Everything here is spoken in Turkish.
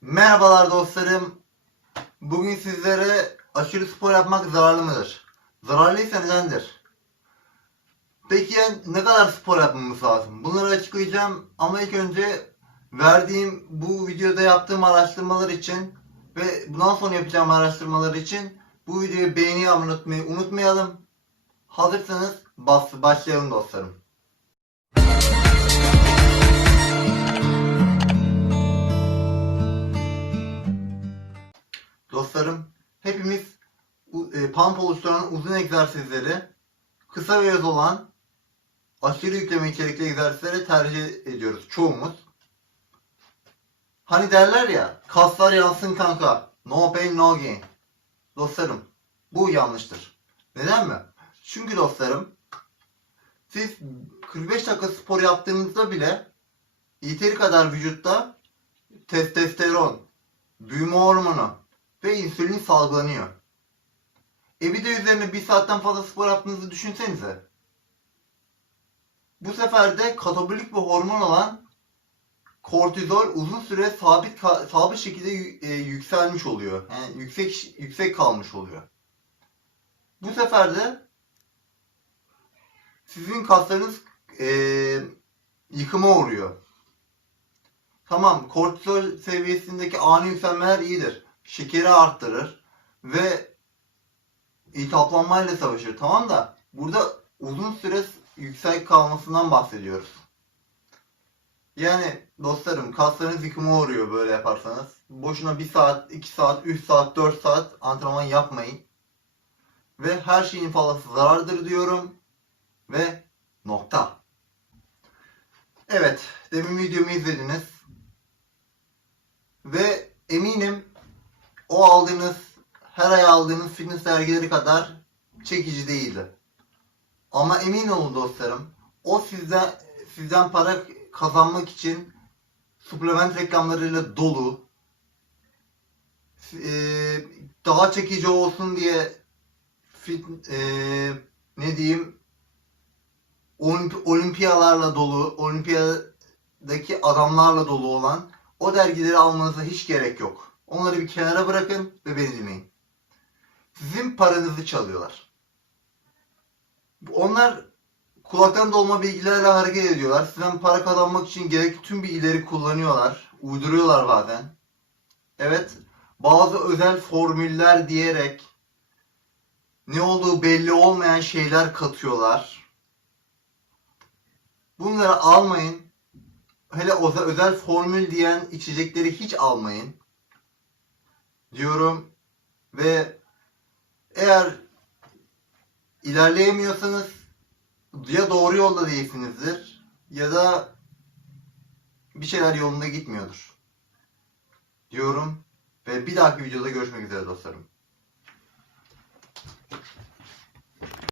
Merhabalar dostlarım. Bugün sizlere aşırı spor yapmak zararlı mıdır? Zararlıysa nedendir? Peki yani ne kadar spor yapmamız lazım? Bunları açıklayacağım ama ilk önce verdiğim bu videoda yaptığım araştırmalar için ve bundan sonra yapacağım araştırmalar için bu videoyu beğeni unutmayı unutmayalım. Hazırsanız bas, başlayalım dostlarım. Dostlarım, hepimiz e, pump oluşturan uzun egzersizleri kısa ve öz olan aşırı yükleme içerikli egzersizleri tercih ediyoruz çoğumuz. Hani derler ya, kaslar yansın kanka, no pain no gain. Dostlarım, bu yanlıştır. Neden mi? Çünkü dostlarım, siz 45 dakika spor yaptığınızda bile yeteri kadar vücutta testosteron, büyüme hormonu ve insülin salgılanıyor. E bir de üzerine bir saatten fazla spor yaptığınızı düşünsenize. Bu sefer de katabolik bir hormon olan kortizol uzun süre sabit sabit şekilde e, yükselmiş oluyor. Yani yüksek yüksek kalmış oluyor. Bu sefer de sizin kaslarınız e, yıkıma uğruyor. Tamam, kortizol seviyesindeki ani yükselmeler iyidir. Şekeri arttırır ve iltihaplanmayla savaşır. Tamam da burada uzun süre yüksek kalmasından bahsediyoruz. Yani dostlarım kaslarınız yıkıma uğruyor böyle yaparsanız. Boşuna 1 saat, 2 saat, 3 saat, 4 saat antrenman yapmayın. Ve her şeyin fazlası zarardır diyorum. Ve nokta. Evet, demin videomu izlediniz. Ve eminim o aldığınız, her ay aldığınız fitness dergileri kadar çekici değildi. Ama emin olun dostlarım, o sizden sizden para kazanmak için suplement reklamlarıyla dolu. Eee, daha çekici olsun diye fit, eee, ne diyeyim olimpi- olimpiyalarla dolu, olimpiyadaki adamlarla dolu olan o dergileri almanıza hiç gerek yok. Onları bir kenara bırakın ve beni dinleyin. Sizin paranızı çalıyorlar. Onlar kulaktan dolma bilgilerle hareket ediyorlar. Sizden para kazanmak için gerekli tüm bilgileri kullanıyorlar. Uyduruyorlar bazen. Evet, bazı özel formüller diyerek ne olduğu belli olmayan şeyler katıyorlar. Bunları almayın. Hele o özel formül diyen içecekleri hiç almayın diyorum ve eğer ilerleyemiyorsanız ya doğru yolda değilsinizdir ya da bir şeyler yolunda gitmiyordur diyorum ve bir dahaki videoda görüşmek üzere dostlarım.